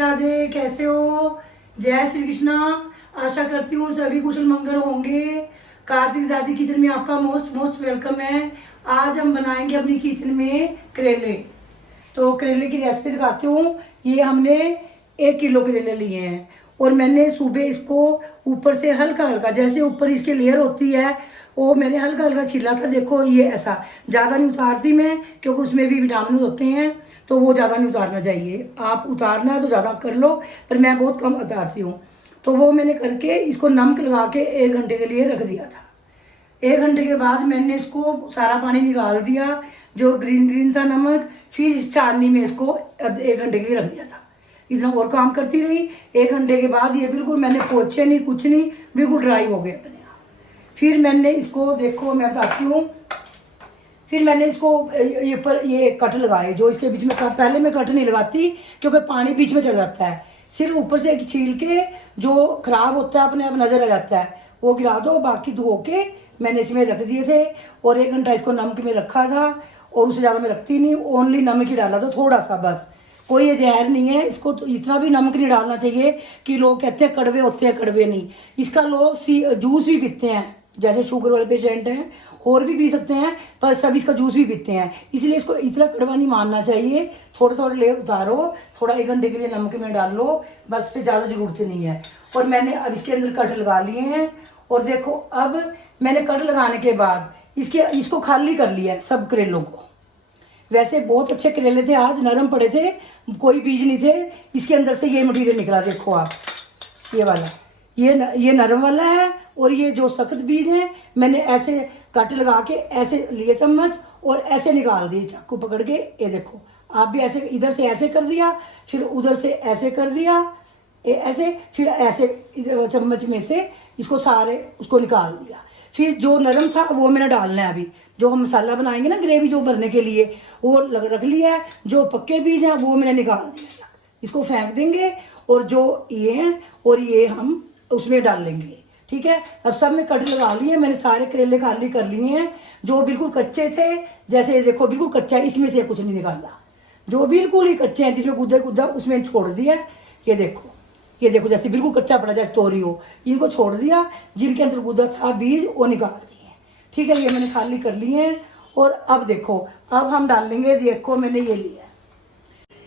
राधे। कैसे हो? जय श्री कृष्णा। आशा करती हूँ सभी कुशल मंगल होंगे। कार्तिक दादी किचन में आपका मोस्ट मोस्ट वेलकम है। आज हम बनाएंगे अपनी किचन में करेले। तो करेले की रेसिपी दिखाती हूँ। ये हमने 1 किलो करेले लिए हैं और मैंने सुबह इसको ऊपर से हल्का हल्का, जैसे ऊपर इसके लेयर होती है वो मैंने हल्का हल्का छिला था। देखो ये ऐसा, ज़्यादा नहीं उतारती मैं क्योंकि उसमें भी विटामिन होते हैं, तो वो ज़्यादा नहीं उतारना चाहिए। आप उतारना है तो ज़्यादा कर लो, पर मैं बहुत कम उतारती हूँ। तो वो मैंने करके इसको नमक लगा के 1 घंटे के लिए रख दिया था। 1 घंटे के बाद मैंने इसको सारा पानी निकाल दिया, जो ग्रीन ग्रीन था नमक। फिर इस चालनी में इसको 1 घंटे के लिए रख दिया था। इतना और काम करती रही। 1 घंटे के बाद ये बिल्कुल मैंने पोछे नहीं, कुछ नहीं, बिल्कुल ड्राई हो गया अपने आप। फिर मैंने इसको, देखो मैं बताती हूँ, फिर मैंने इसको ये कट लगाए जो इसके बीच में। पहले मैं कट नहीं लगाती क्योंकि पानी बीच में चल जाता है। सिर्फ ऊपर से एक छील के जो खराब होता है अपने आप नजर आ जाता है वो गिरा दो। बाकी धो के मैंने इसमें रख दिए थे और 1 घंटा इसको नमक में रखा था। और उससे ज़्यादा मैं रखती नहीं, ओनली नमक ही डाला था, थोड़ा सा बस। कोई ये जहर नहीं है। इसको तो इतना भी नमक नहीं डालना चाहिए कि लोग कहते हैं कड़वे होते हैं, कड़वे नहीं। इसका लोग जूस भी पीते हैं, जैसे शुगर वाले पेशेंट हैं और भी पी सकते हैं, पर सब इसका जूस भी पीते हैं। इसलिए इसको इतना कड़वा नहीं मानना चाहिए। थोड़े थोड़े ले उतारो, थोड़ा 1 घंटे के लिए नमक में डाल लो, बस। फिर ज़्यादा ज़रूरत नहीं है। और मैंने अब इसके अंदर कट लगा लिए हैं। और देखो अब मैंने कट लगाने के बाद इसको खाली कर लिया है सब करेलों को। वैसे बहुत अच्छे करेले थे, आज नरम पड़े थे, कोई बीज नहीं थे। इसके अंदर से ये मटेरियल निकला, देखो आप, ये वाला, ये नरम वाला है। और ये जो सख्त बीज है मैंने ऐसे कट लगा के ऐसे लिए चम्मच और ऐसे निकाल दिए चाकू पकड़ के। ये देखो आप भी ऐसे, इधर से ऐसे कर दिया, फिर उधर से ऐसे कर दिया, ऐसे, फिर ऐसे चम्मच में से इसको सारे उसको निकाल दिया। फिर जो नरम था वो मैंने डालना है अभी, जो हम मसाला बनाएंगे ना ग्रेवी जो भरने के लिए, वो रख लिया है। जो पक्के बीज हैं वो मैंने निकाल दिया, इसको फेंक देंगे। और जो ये हैं और ये हम उसमें डाल लेंगे, ठीक है। अब सब में कट लगा लिए मैंने, सारे करेले खाली कर लिए हैं। जो बिल्कुल कच्चे थे, जैसे देखो बिल्कुल कच्चा है, इसमें से कुछ नहीं निकाला। जो बिल्कुल ही कच्चे हैं, जिसमें गुद्दा गुद्दा, उसमें छोड़ दिया। ये देखो जैसे बिल्कुल कच्चा पड़ा, जैसे तोरी हो, इनको छोड़ दिया। जिनके अंदर गुद्दा था, बीज, वो निकाल दिए, ठीक है। ये मैंने खाली कर लिए हैं। और अब देखो, अब हम डाल लेंगे। देखो मैंने ये लिया है,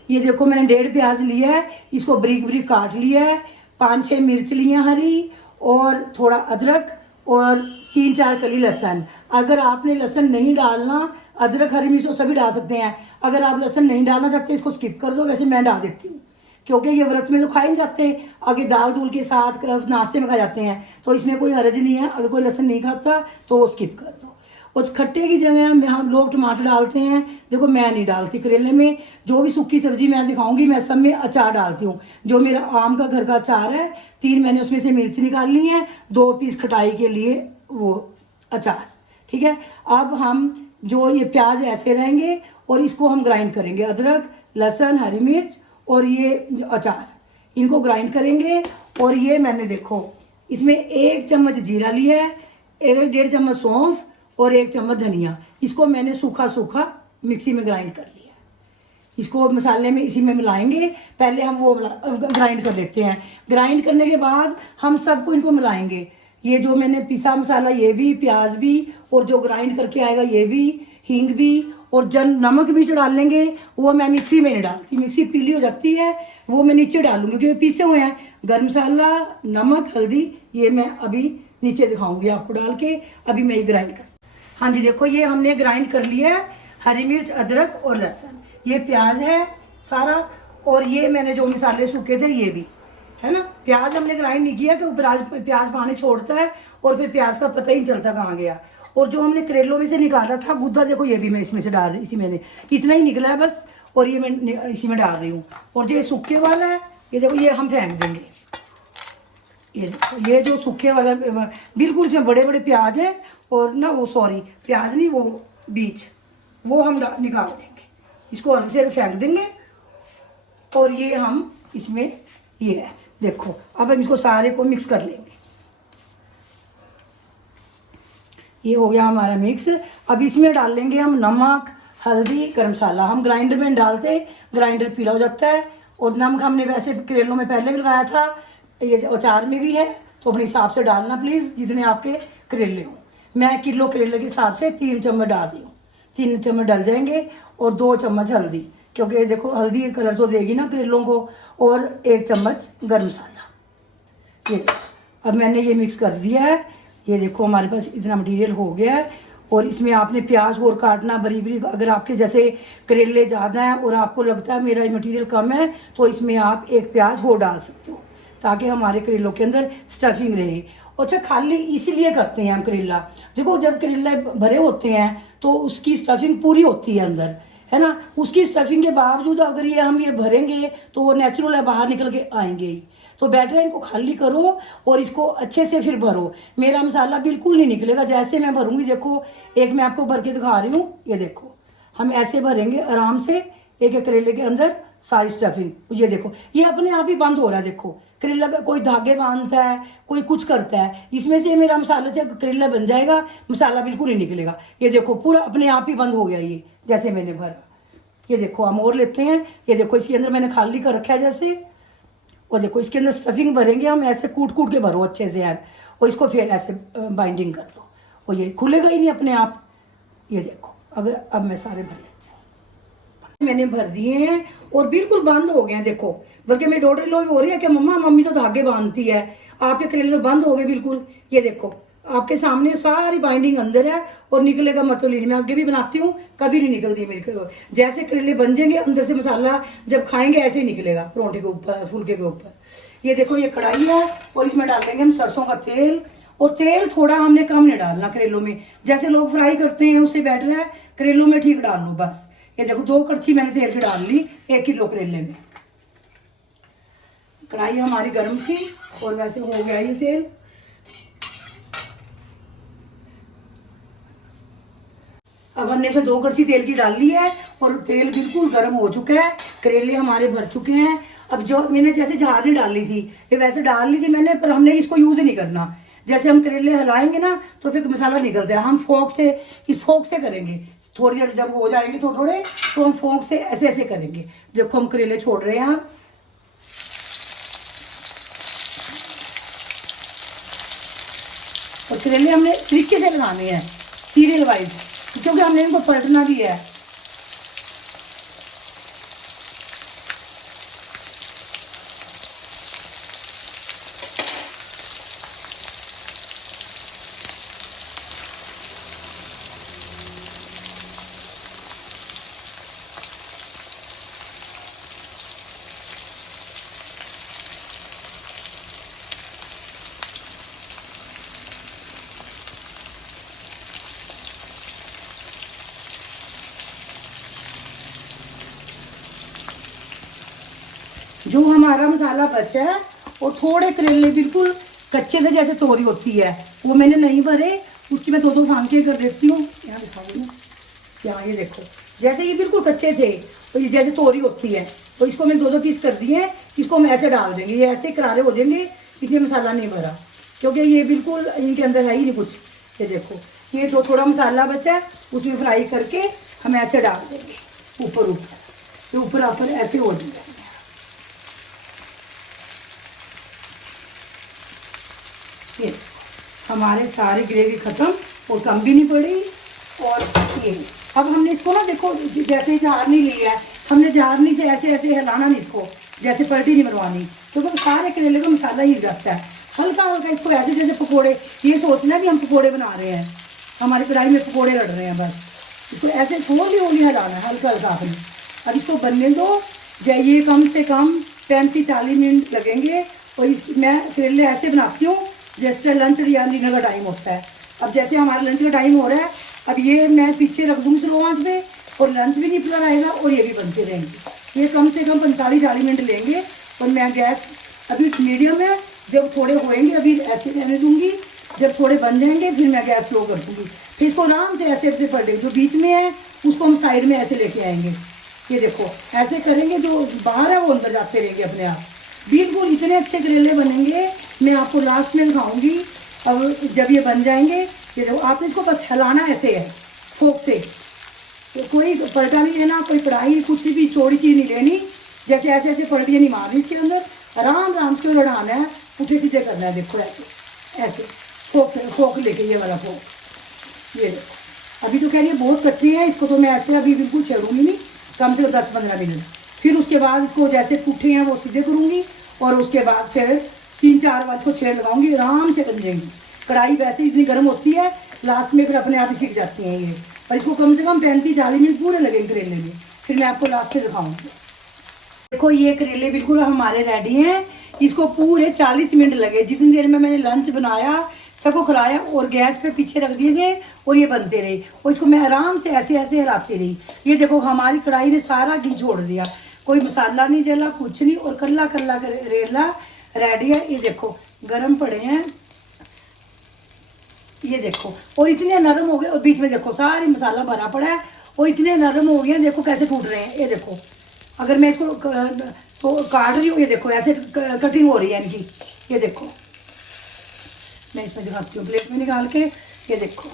ये देखो मैंने 1.5 प्याज लिया है, इसको बारीक बारीक काट लिया है। 5-6 मिर्च लिए हरी, और थोड़ा अदरक, और 3-4 कली लहसुन। अगर आपने लहसुन नहीं डालना, अदरक हरी मिर्च सभी डाल सकते हैं। अगर आप लहसुन नहीं डालना चाहते इसको स्किप कर दो, वैसे मैं डाल देती हूँ क्योंकि ये व्रत में तो खाए नहीं जाते, आगे दाल दूल के साथ नाश्ते में खा जाते हैं, तो इसमें कोई हर्ज नहीं है। अगर कोई लहसुन नहीं खाता तो वो स्किप कर दो। और खट्टे की जगह हम लोग टमाटर डालते हैं, देखो मैं नहीं डालती करेले में। जो भी सूखी सब्जी मैं दिखाऊंगी मैं सब में अचार डालती हूँ। जो मेरा आम का घर का अचार है, 3 मैंने उसमें से मिर्च निकाल ली है, 2 पीस खटाई के लिए वो अचार, ठीक है। अब हम जो ये प्याज ऐसे रहेंगे और इसको हम ग्राइंड करेंगे, अदरक लहसुन हरी मिर्च और ये अचार, इनको ग्राइंड करेंगे। और ये मैंने देखो इसमें 1 चम्मच जीरा लिया है, 1-1.5 चम्मच सौंफ और 1 चम्मच धनिया। इसको मैंने सूखा सूखा मिक्सी में ग्राइंड कर लिया। इसको मसाले में इसी में मिलाएंगे। पहले हम वो ग्राइंड कर लेते हैं। ग्राइंड करने के बाद हम सबको इनको मिलाएंगे। ये जो मैंने पिसा मसाला, ये भी, प्याज भी, और जो ग्राइंड करके आएगा ये भी, हींग भी, और जब नमक भी जो डाल लेंगे वो मैं मिक्सी में नहीं डालती, मिक्सी पीली हो जाती है, वो मैं नीचे डालूंगी क्योंकि पीसे हुए हैं। गरम मसाला, नमक, हल्दी, ये मैं अभी नीचे दिखाऊंगी आपको डाल के। अभी मैं ये ग्राइंड कर, हाँ जी देखो ये हमने ग्राइंड कर लिया है। हरी मिर्च, अदरक और लहसुन, ये प्याज है सारा, और ये मैंने जो मसाले सूखे थे ये भी है ना। प्याज हमने ग्राइंड नहीं किया क्योंकि प्याज पानी छोड़ता है और फिर प्याज का पता ही नहीं चलता कहाँ गया। और जो हमने करेलों में से निकाला था गुद्दा, देखो ये भी मैं इसमें से डाल रही, इसी मैंने इतना ही निकला है बस, और ये मैं इसी में डाल रही हूँ। और जो ये सूखे वाला है, ये देखो ये हम फेंक देंगे। ये देखो ये जो सूखे वाला बिल्कुल, इसमें बड़े बड़े प्याज हैं, और ना वो सॉरी प्याज नहीं, वो बीज, वो हम निकाल देंगे, इसको अलग से फेंक देंगे। और ये हम इसमें, ये है देखो, अब हम इसको सारे को मिक्स कर लेंगे। ये हो गया हमारा मिक्स। अब इसमें डाल लेंगे हम नमक, हल्दी, गरम मसाला। हम ग्राइंडर में डालते, ग्राइंडर पीला हो जाता है, और नमक हमने वैसे करेलों में पहले भी लगाया था, ये अचार में भी है, तो अपने हिसाब से डालना प्लीज़, जितने आपके करेले हों। मैं किलो करेले के हिसाब से 3 चम्मच डाल रही हूँ, 3 चम्मच डल जाएंगे। और 2 चम्मच हल्दी, क्योंकि देखो हल्दी कलर तो देगी ना करेलों को। और 1 चम्मच गर्म मसाला। ये अब मैंने ये मिक्स कर दिया है। ये देखो हमारे पास इतना मटेरियल हो गया है। और इसमें आपने प्याज और काटना बारीक बारीक, अगर आपके जैसे करेले ज़्यादा हैं और आपको लगता है मेरा मटेरियल कम है, तो इसमें आप 1 प्याज और डाल सकते हो, ताकि हमारे करेलों के अंदर स्टफिंग रहे। अच्छा, खाली इसीलिए करते हैं हम करेला, देखो जब करेले भरे होते हैं तो उसकी स्टफिंग पूरी होती है अंदर, है ना। उसकी स्टफिंग के बावजूद अगर ये हम ये भरेंगे तो वो नेचुरल है, बाहर निकल के आएंगे ही। तो बेटर है इनको खाली करो और इसको अच्छे से फिर भरो। मेरा मसाला बिल्कुल नहीं निकलेगा, जैसे मैं भरूंगी देखो, एक मैं आपको भर के दिखा रही हूँ। ये देखो हम ऐसे भरेंगे आराम से एक एक करेले के अंदर सारी स्टफिंग। ये देखो ये अपने आप ही बंद हो रहा है। देखो करेला का कोई धागे बांधता है, कोई कुछ करता है, इसमें से मेरा मसाला जब करेला बन जाएगा, मसाला बिल्कुल नहीं निकलेगा। ये देखो पूरा अपने आप ही बंद हो गया ये, जैसे मैंने भरा। ये देखो हम और लेते हैं। ये देखो इसके अंदर मैंने खाली कर रखा है जैसे। और देखो इसके अंदर स्टफिंग भरेंगे हम, ऐसे कूट कूट के भरो अच्छे से यार, और इसको फिर ऐसे बाइंडिंग कर दो और ये खुलेगा ही नहीं अपने आप। ये देखो अगर अब मैं सारे भर लेती हूँ, मैंने भर दिए हैं और बिल्कुल बंद हो गए हैं। देखो बल्कि मेरी डॉटर लोग हो रही है कि मम्मा मम्मी तो धागे बांधती है, आपके करेले तो बंद हो गए बिल्कुल। ये देखो आपके सामने सारी बाइंडिंग अंदर है और निकलेगा मतलब नहीं। मैं आगे भी बनाती हूँ, कभी नहीं निकलती मेरे। जैसे करेले बन जाएंगे अंदर से मसाला जब खाएंगे ऐसे ही निकलेगा परोठे के ऊपर, फुलके के ऊपर। ये देखो ये कढ़ाई है और इसमें डाल देंगे हम सरसों का तेल। और तेल थोड़ा हमने कम नहीं डालना करेलों में, जैसे लोग फ्राई करते हैं उससे बेटर है करेलों में ठीक डाल लो बस। ये देखो 2 कड़छी मैंने तेल की डाल ली 1 किलो करेले में। कढ़ाई हमारी गर्म थी और वैसे हो गया ये तेल। अब हमने से 2 कड़छी तेल की डाल ली है और तेल बिल्कुल गर्म हो चुका है, करेले हमारे भर चुके हैं। अब जो मैंने जैसे झार नहीं डाली थी, ये वैसे डाल ली थी मैंने, पर हमने इसको यूज नहीं करना। जैसे हम करेले हिलाएंगे ना तो फिर मसाला निकलता है, हम फोक से, इस फोक से करेंगे। थोड़ी देर जब हो जाएंगे थोड़े थोड़े तो हम फोक से ऐसे ऐसे करेंगे। देखो हम करेले छोड़ रहे हैं। और करेले हमने तरीके से लगाने हैं, सीरियल वाइज, क्योंकि हमने इनको पलटना भी है। जो हमारा मसाला बचा है और थोड़े करेले बिल्कुल कच्चे थे, जैसे तोरी होती है, वो मैंने नहीं भरे, उसकी मैं 2-2 फांके कर देती हूँ। यहाँ दिखाऊंगी, यहाँ ये देखो जैसे ये बिल्कुल कच्चे थे तो ये जैसे तोरी होती है, तो इसको मैंने 2-2 पीस कर दिए। इसको हम ऐसे डाल देंगे, ये ऐसे करारे हो जाएंगे, इसमें मसाला नहीं भरा, क्योंकि ये बिल्कुल इनके अंदर है ही नहीं कुछ। ये देखो ये जो थोड़ा मसाला बचा है उसमें फ्राई करके हम ऐसे डाल देंगे ऊपर ऊपर, ऊपर ऊपर ऐसे हो जाएंगे। ये हमारे सारी ग्रेवी खत्म और कम भी नहीं पड़ी। और ये अब हमने इसको ना देखो जैसे झारनी लिया है, हमने झारनी से ऐसे ऐसे हिलाना नहीं इसको, जैसे पलटी नहीं बनवानी, तो सारे करेले का मसाला ही जाता है। हल्का हल्का इसको ऐसे जैसे पकोड़े, ये सोचना कि हम पकोड़े बना रहे हैं, हमारी कढ़ाई में पकोड़े लड़ रहे हैं, बस इसको ऐसे होली होली हिलाना है हल्का हल्का आपने। अब इसको बनने दो, ये कम से कम 35-40 मिनट लगेंगे। और मैं करेले ऐसे बनाती हूँ जैसे लंच या डिनर का टाइम होता है। अब जैसे हमारा लंच का टाइम हो रहा है, अब ये मैं पीछे रख दूँ स्लो आंच पे, और लंच भी निकला रहेगा और ये भी बनते रहेंगे। ये कम से कम 45-40 मिनट लेंगे। और मैं गैस अभी मीडियम है, जब थोड़े होएंगे अभी ऐसे रहने दूँगी, जब थोड़े बन जाएंगे फिर मैं गैस स्लो कर दूँगी। फिर इसको आराम से ऐसे ऐसे पलटेंगे, जो बीच में है उसको हम साइड में ऐसे लेके आएंगे। ये देखो ऐसे करेंगे, जो बाहर है वो अंदर जाते रहेंगे अपने आप। बिल्कुल इतने अच्छे करेले बनेंगे, मैं आपको लास्ट में दिखाऊंगी। अब जब ये बन जाएंगे, ये देखो आपने इसको बस हिलाना ऐसे है फोक से, तो कोई पलटा नहीं लेना, कोई कढ़ाई कुछ भी चौड़ी चीज़ नहीं लेनी, जैसे ऐसे ऐसे पलटियाँ नहीं मारनी इसके अंदर, आराम आराम से लड़ाना है, पुठे सीधे करना है। देखो ऐसे ऐसे फोक लेके, ये वाला फोक। ये देखो अभी तो कह रही है बहुत कच्ची है, इसको तो मैं ऐसे अभी बिल्कुल छेड़ूंगी नहीं, कम से कम 10-15 मिनट। फिर उसके बाद इसको जैसे पुट्ठे हैं वो सीधे करूँगी, और उसके बाद फिर 3-4 बार इसको छेड़ लगाऊंगी, आराम से बन जाएंगी। कढ़ाई वैसे इतनी गर्म होती है, लास्ट में फिर अपने आप ही सीख जाती हैं ये। और इसको कम से कम 35-40 मिनट पूरे लगेंगे करेले में, फिर मैं आपको लास्ट में दिखाऊंगी। देखो ये करेले बिल्कुल हमारे रेडी हैं। इसको पूरे 40 मिनट लगे, जितनी देर में मैंने लंच बनाया, सबको खिलाया और गैस पे पीछे रख दिए थे, और ये बनते रहे, और इसको मैं आराम से ऐसे ऐसे हिलाती रही। ये देखो हमारी कढ़ाई ने सारा घी छोड़ दिया, कोई मसाला नहीं जला, कुछ नहीं, और कल्ला कल्ला करेला रेडी है। ये देखो गरम पड़े हैं, ये देखो, और इतने नरम हो गए, और बीच में देखो सारे मसाला भरा पड़ा है, और इतने नरम हो गए हैं, देखो कैसे टूट रहे हैं। ये देखो अगर मैं इसको तो काट रही हूँ, ये देखो ऐसे कटिंग हो रही है इनकी। ये देखो मैं इसमें दिखाती हूँ प्लेट में निकाल के। ये देखो,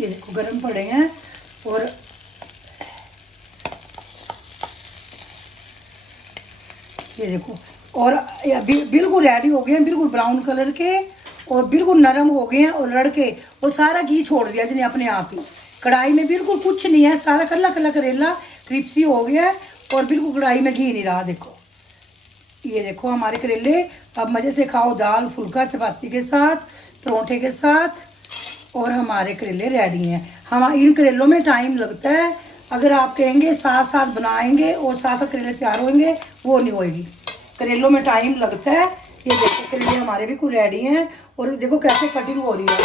ये देखो गरम पड़े हैं, और ये देखो, और बिल्कुल रेडी हो गए हैं, बिल्कुल ब्राउन कलर के, और बिल्कुल नरम हो गए हैं, और लड़के और सारा घी छोड़ दिया इसने अपने आप ही। कढ़ाई में बिल्कुल कुछ नहीं है, सारा कल्ला कल्ला करेला क्रिप्सी हो गया है, और बिल्कुल कढ़ाई में घी नहीं रहा। देखो ये देखो हमारे करेले, अब मज़े से खाओ, दाल फुल्का चपाती के साथ, परोठे के साथ, और हमारे करेले रेडी हैं। हम इन करेलों में टाइम लगता है, अगर आप कहेंगे साथ साथ बनाएंगे और साथ साथ करेले तैयार होंगे, वो नहीं होएगी, करेलों में टाइम लगता है। ये देखो करेले हमारे बिल्कुल रेडी हैं, और देखो कैसे कटिंग हो रही है।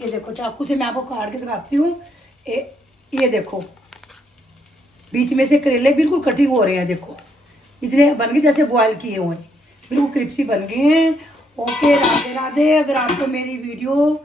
ये देखो चाकू से मैं आपको काट के दिखाती हूँ। ये देखो बीच में से करेले बिल्कुल कटिंग हो रहे हैं, देखो इतने बन गए जैसे बॉयल किए हुए, बिल्कुल क्रिप्सी बन गए हैं। ओके, राधे राधे। अगर आपको मेरी वीडियो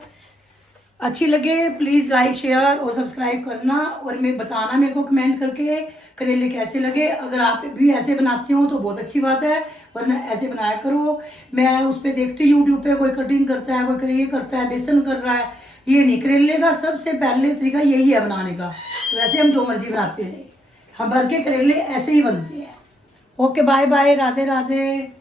अच्छी लगे प्लीज़ लाइक शेयर और सब्सक्राइब करना, और मैं बताना मेरे को कमेंट करके करेले कैसे लगे। अगर आप भी ऐसे बनाते हो तो बहुत अच्छी बात है, वरना ऐसे बनाया करो। मैं उस पर देखती हूँ यूट्यूब पे, कोई कटिंग करता है, कोई करेले करता है, बेसन कर रहा है। ये नहीं, करेले का सबसे पहले तरीका यही है बनाने का। वैसे हम जो मर्जी बनाते हैं, हम भर के करेले ऐसे ही बनते हैं। Okay bye bye, Radhe Radhe.